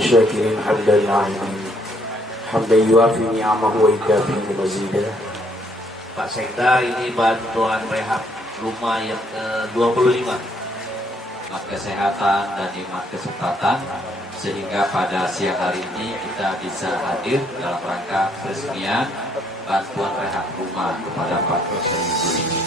شاكر حمدا ناعما حمدا يوافي نعمه ويكافئ مزيدا. Pak Sekda, ini bantuan rehab rumah yang ke-25, nikmat kesehatan dan nikmat kesempatan, sehingga pada siang hari ini kita bisa hadir dalam rangka peresmian bantuan rehab rumah kepada Pak Dosen ini.